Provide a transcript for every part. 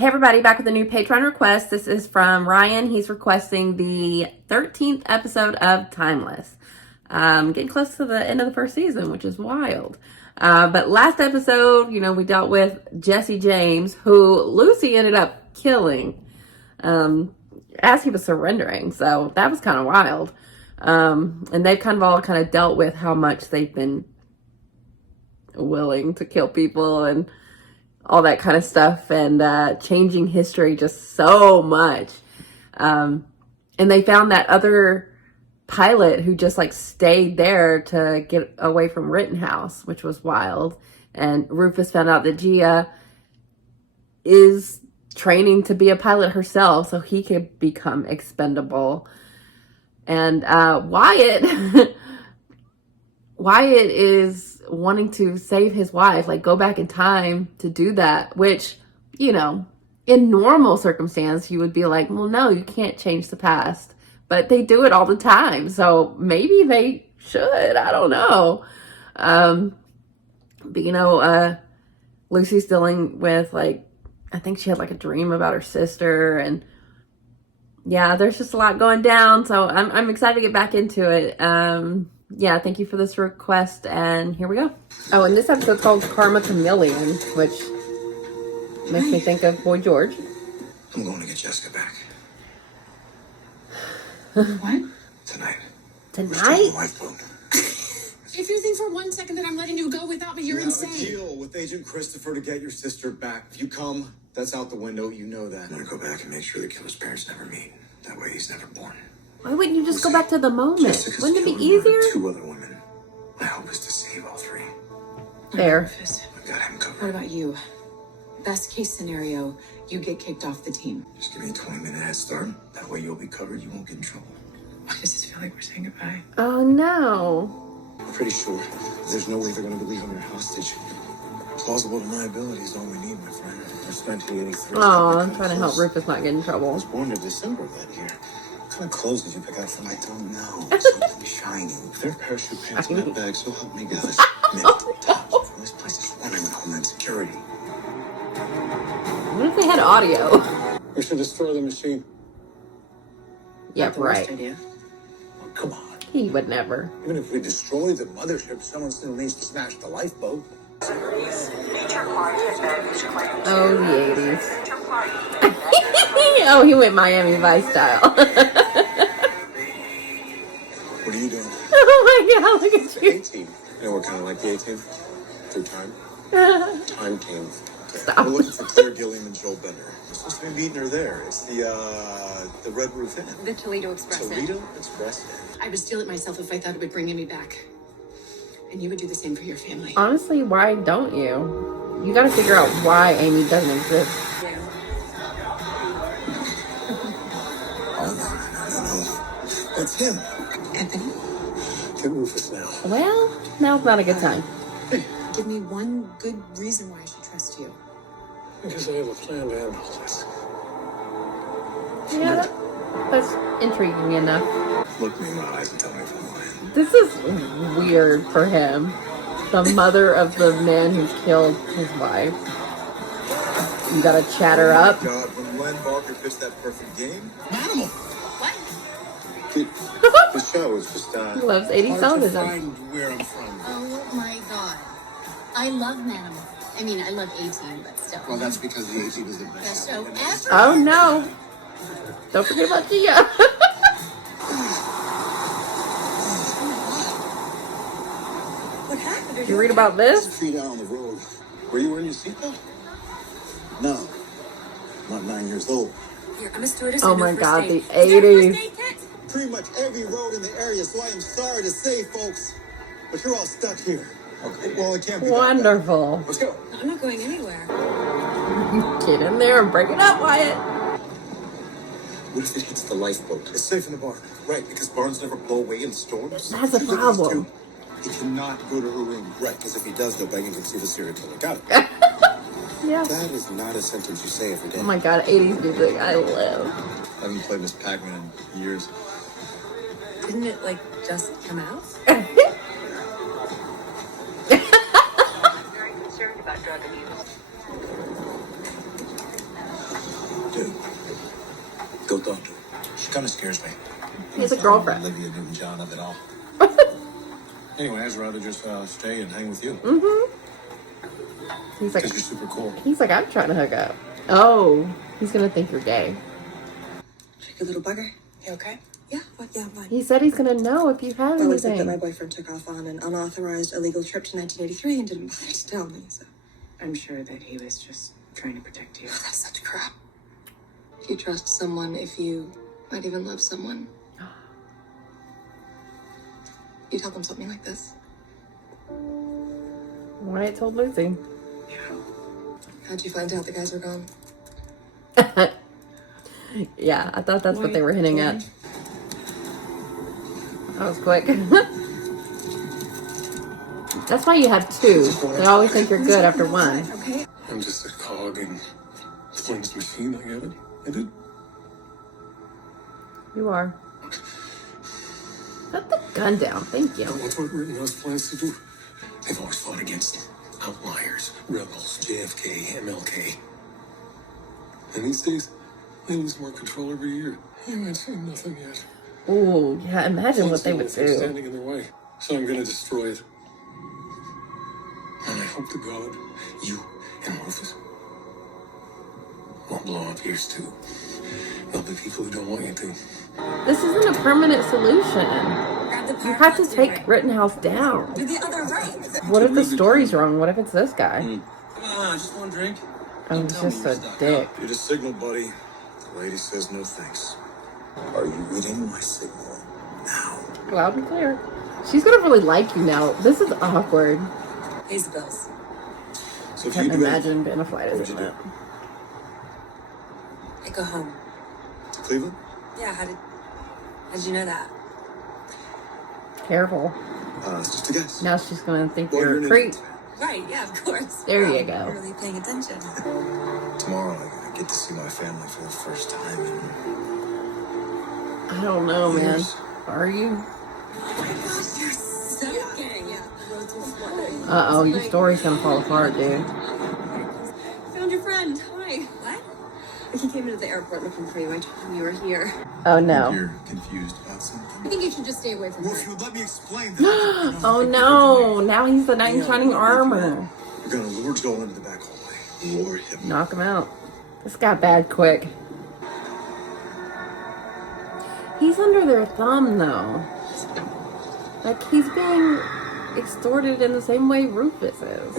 Hey everybody, back with a new Patreon request. This is from Ryan. He's requesting the 13th episode of Timeless. Getting close to the end of the first season, which is wild. But last episode, we dealt with Jesse James, who Lucy ended up killing as he was surrendering. So that was kind of wild. And they've all dealt with how much they've been willing to kill people and all that kind of stuff, and changing history just so much. And they found that other pilot who just stayed there to get away from Rittenhouse, which was wild. And Rufus found out that Gia is training to be a pilot herself so he could become expendable. And Wyatt is wanting to save his wife, go back in time to do that, which, in normal circumstance, you would be like, well, no, you can't change the past. But they do it all the time. So maybe they should. I don't know. But, Lucy's dealing with, I think she had a dream about her sister. And yeah, there's just a lot going down. So I'm excited to get back into it. Yeah, thank you for this request, and here we go. Oh, and this episode's called Karma Chameleon, which makes me think of Boy George. I'm going to get Jessica back. What? Tonight. Tonight? Lifeboat. If you think for 1 second that I'm letting you go without me, you're insane. You have a deal with Agent Christopher to get your sister back. If you come, that's out the window. You know that. I'm going to go back and make sure the killer's parents never meet. That way he's never born. Why wouldn't you just go back to the moment? Jessica's Wouldn't it be killed easier? Two other women. My hope is to save all three. Fair. I've got him covered. What about you? Best case scenario, you get kicked off the team. Just give me a 20-minute head start. That way you'll be covered. You won't get in trouble. Why does this feel like we're saying goodbye? Oh, no. I'm pretty sure there's no way they're going to believe I'm your hostage. Plausible deniability is all we need, my friend. There's 1983. Oh, I'm trying to help Rufus not get in I trouble. was born in December of that year. What kind of clothes did you pick out from? I don't know. Something shiny. If there are parachute pants in that bag, so help me God. This place is running with Homeland Security. What if they had audio? We should destroy the machine. Yep, right. Idea. Oh, come on. He would never. Even if we destroy the mothership, someone still needs to smash the lifeboat. Oh, the 80s. Oh, he went Miami Vice style. What are you doing? Oh my God, look at you. 18. You know, we're kind of like the 18 through time. Time came. Stop. We're looking for Claire Gilliam and Joel Bender. We're supposed to be meeting her there. It's the Red Roof Inn. The Toledo Express. Toledo Express. I would steal it myself if I thought it would bring Amy back. And you would do the same for your family. Honestly, why don't you? You gotta figure out why Amy doesn't exist. Oh, no. That's him. Anthony, Get Rufus now. Well, now's not a good time. give me one good reason why I should trust you. Because I have a plan to handle this. Yeah, that's intriguing enough. Look me in my eyes and tell me if I'm lying. This is weird for him. The mother of the man who killed his wife. You gotta chat her up. Oh God, when Len Barker pitched that perfect game. Animal! What? The show is just He loves 80s television. find where I'm from. Oh my God. I love Manimal. I mean, I love 18, but still. Well, that's because the 18 is the The best. show ever. Oh no. Don't forget about Gia. What happened? Did you read about There's a this? tree down the road. Were you wearing your seatbelt? No. I'm not 9 years old. Here, I'm a stewardess. Oh I know my first God, aid. the Is there a first 80s. aid kit? Pretty much every road in the area, so I am sorry to say, folks, but you're all stuck here. Okay, well, it can't be that bad. Wonderful. Let's go. I'm not going anywhere. Get in there and break it up, Wyatt. What if it hits the lifeboat? It's safe in the barn. Right, because barns never blow away in storms. That's a problem. He cannot go to her room. Right, because if he does, they'll beg him to see the serial killer. Got it. Yeah. That is not a sentence you say every day. Oh my God, 80s music. I live. I haven't played Miss Pac-Man in years. Didn't it, just come out? Very concerned about drug abuse. Look, don't do it. She kind of scares me. He has a girlfriend. Olivia Newton-John of it all. Anyway, I'd rather just stay and hang with you. He's like, Because you're super cool. he's like, I'm trying to hook up. Oh, he's gonna think you're gay. Check your little bugger. You okay? Yeah, what? Yeah, I'm fine. He said he's gonna know if you have Well, except that my anything. boyfriend took off on an unauthorized illegal trip to 1983 and didn't bother to tell me, so. I'm sure that he was just trying to protect you. Oh, that's such crap. If you trust someone, if you might even love someone, you tell them something like this. When I told Lucy. How'd you find out the guys were gone? Yeah, I thought that's what they were hinting at. That was quick. That's why you have two. They always think you're good after one. Okay. I'm just a cog in Flynn's machine. I get it. I did. You are. Put the gun down. Thank you. That's what Rittenhouse plans to do. They've always fought against outliers, rebels, JFK, MLK. And these days, they lose more control every year. You ain't seen nothing yet. Ooh, yeah, imagine what they would They're do. standing in their way, so I'm gonna destroy it. And I hope to God you and Rufus won't blow up yours too. There'll be people who don't want you to. This isn't a permanent solution. You have to take Rittenhouse down. Do the other right. What if the story's wrong? What if it's this guy? Come on, just one drink. Oh, he's just a dick. Get a signal, buddy. The lady says no thanks. Are you reading my signal now? Loud and clear. She's gonna really like you now. This is awkward. Pays the bills. So if Can't you do imagine being a flight what would you attendant. I go home. to Cleveland? Yeah, how'd you know that? Careful. It's just a guess. Now she's gonna think Well, you're a you're creep. Right, yeah, of course. There you You're go. really paying attention. Tomorrow I get to see my family for the first time in I don't know, man. years. Are you? You're so gay. Yeah, the roads will flood. Uh-oh, your story's gonna fall apart, dude. Found your friend. Hi. What? He came into the airport looking for you. I told him you were here. Oh, no. You're confused about I something. think you should just stay away from Well, her. if you would let me explain that. Oh, no. Now he's the knight in shining armor. We're gonna lure Joel into the back hallway. Lure him. Knock him out. This got bad quick. He's under their thumb, though. Like, he's being extorted in the same way Rufus is.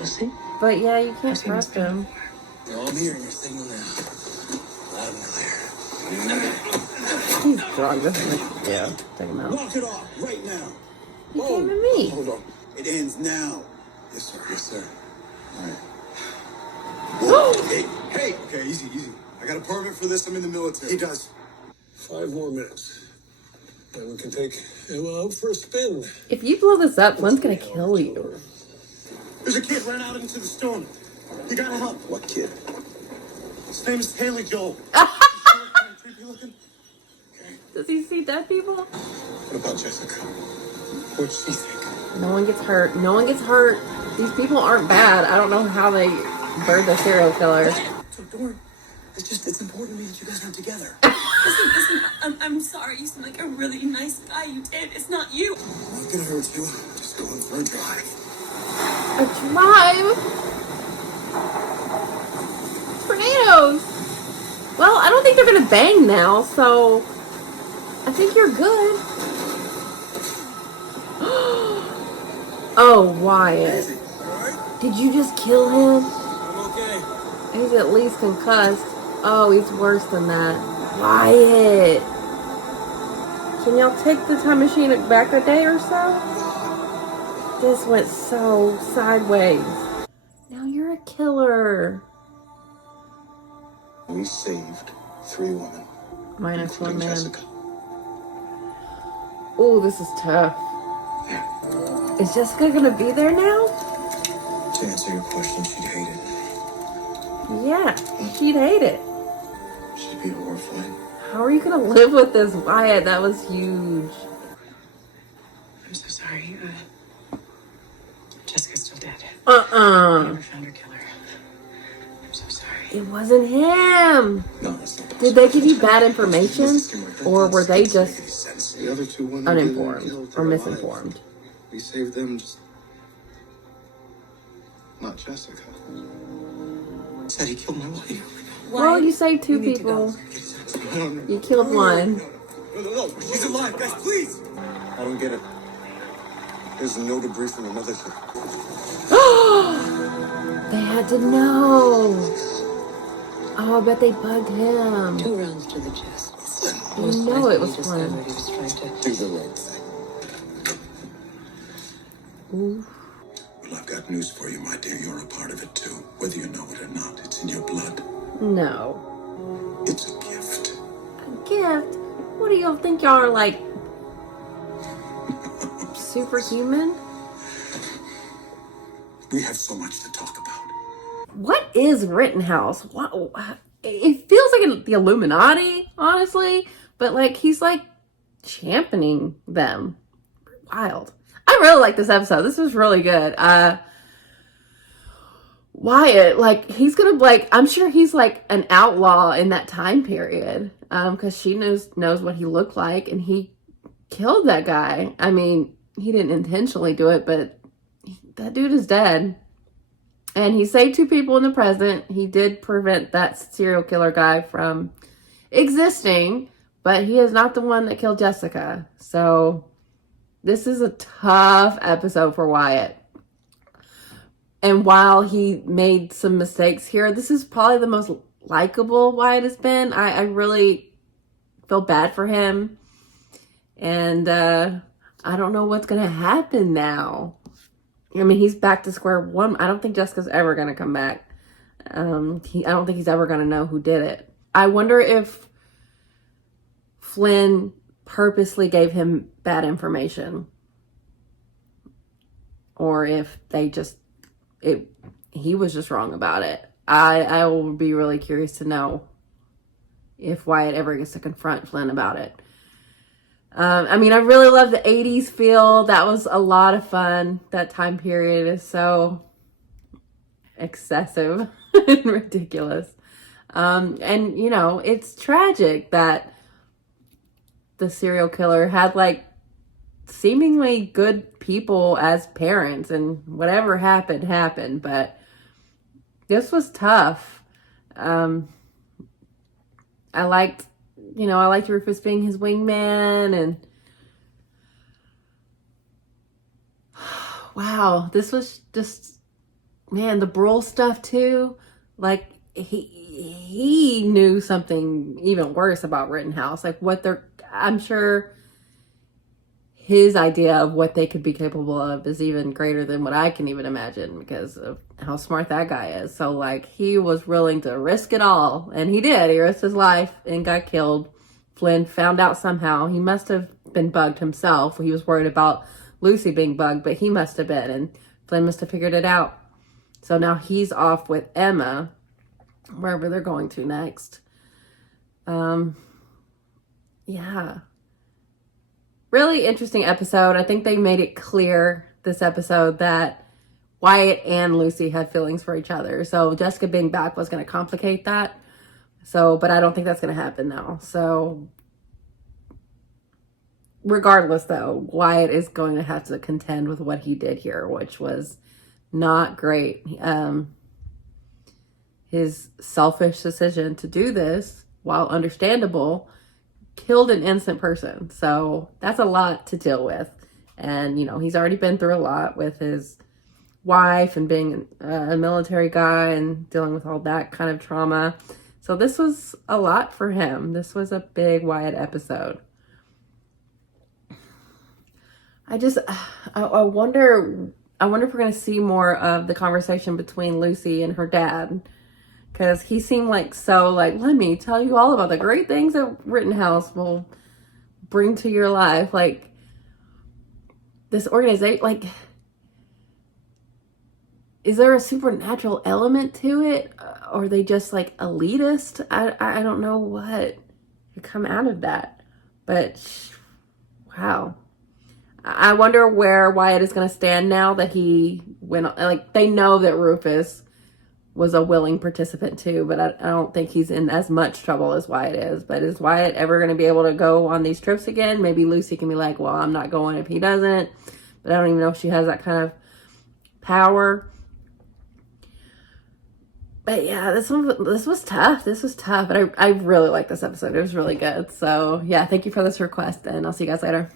Lucy? But yeah, you can't trust him. No, I'm hearing your signal now. Loud and clear. He's drunk. This is yeah, take him out. Knock it off right now. He came to me. Hold on. It ends now. Yes, sir. Yes, sir. All right. Whoa. Hey. Okay, easy. I got a permit for this. I'm in the military. He does. 5 more minutes. Then we can take him out for a spin. If you blow this up, Flynn's gonna kill you. There's a kid ran out into the storm. You gotta help. What kid? His name is Haley Joel. Creepy looking. Okay. Does he see dead people? What about Jessica? What'd she think? No one gets hurt. No one gets hurt. These people aren't bad. I don't know how they burned the serial killer. So, Dorn, it's important to me that you guys are together. Listen, I'm sorry. You seem like a really nice guy. You did. It's not you. I'm not gonna hurt you. Just going for a drive. A drive? Tornadoes! Well, I don't think they're gonna bang now, so I think you're good. Oh, Wyatt. Did you just kill him? I'm okay. He's at least concussed. Oh, he's worse than that. Wyatt! Can y'all take the time machine back a day or so? This went so sideways. Now you're a killer. We saved 3 women. Minus one including man. Jessica. Ooh, this is tough. Yeah. Is Jessica gonna be there now? To answer your question, she'd hate it. Yeah, she'd hate it. She'd be horrified. How are you gonna live with this, Wyatt? That was huge. I'm so sorry. Jessica's still dead. Uh-uh. Never found her killer. I'm so sorry. It wasn't him. No, that's not Did they give you bad information, or were they just the other two women uninformed or misinformed? We saved them, just not Jessica. Said he killed my wife. Well, you saved two need to people. I don't know. You killed one. No, she's alive, guys, please. I don't get it. There's no debris from the mothership. They had to know. Oh, I bet they bugged him. 2 rounds to the chest. You know it was Discovered fun. he was trying to. Do the right thing. Ooh. Well, I've got news for you, my dear. You're a part of it too. Whether you know it or not, it's in your blood. No. It's a gift. A gift? What do y'all think y'all are, like, superhuman? We have so much to talk about. What is Rittenhouse? What? It feels like the Illuminati, honestly, but like he's like championing them. Wild. I really like this episode. This was really good. Wyatt, like he's gonna like, I'm sure he's like an outlaw in that time period, because she knows what he looked like, and he killed that guy. I mean, he didn't intentionally do it, but that dude is dead. And he saved 2 people in the present. He did prevent that serial killer guy from existing, but he is not the one that killed Jessica. So this is a tough episode for Wyatt. And while he made some mistakes here, this is probably the most likable Wyatt has been. I really feel bad for him. And I don't know what's going to happen now. I mean, he's back to square one. I don't think Jessica's ever going to come back. I don't think he's ever going to know who did it. I wonder if Flynn purposely gave him bad information. Or if they just, he was just wrong about it. I will be really curious to know if Wyatt ever gets to confront Flynn about it. I mean, I really love the 80s feel. That was a lot of fun. That time period is so excessive and ridiculous. And, you know, it's tragic that the serial killer had, like, seemingly good people as parents, and whatever happened. But this was tough. I liked Rufus being his wingman, and wow, this was just, man, the Brule stuff too. Like he knew something even worse about Rittenhouse. Like I'm sure his idea of what they could be capable of is even greater than what I can even imagine because of how smart that guy is. So like he was willing to risk it all, and he did. He risked his life and got killed. Flynn found out somehow. He must have been bugged himself. He was worried about Lucy being bugged, but he must have been, and Flynn must have figured it out. So now he's off with Emma, wherever they're going to next. Yeah. Really interesting episode. I think they made it clear this episode that Wyatt and Lucy had feelings for each other. So Jessica being back was going to complicate that. So, but I don't think that's going to happen now. So regardless though, Wyatt is going to have to contend with what he did here, which was not great. His selfish decision to do this, while understandable, killed an innocent person. So that's a lot to deal with. And, you know, he's already been through a lot with his wife and being a military guy and dealing with all that kind of trauma. So this was a lot for him. This was a big Wyatt episode. I wonder if we're going to see more of the conversation between Lucy and her dad. Because he seemed like let me tell you all about the great things that Rittenhouse will bring to your life. Like, this organization, like, is there a supernatural element to it? Or are they just, like, elitist? I don't know what could come out of that. But, wow. I wonder where Wyatt is going to stand now that he went, like, they know that Rufus was a willing participant too, but I don't think he's in as much trouble as Wyatt is. But is Wyatt ever going to be able to go on these trips again? Maybe Lucy can be like, well, I'm not going if he doesn't. But I don't even know if she has that kind of power. But yeah, this was tough. This was tough. But I really liked this episode. It was really good. So yeah, thank you for this request, and I'll see you guys later.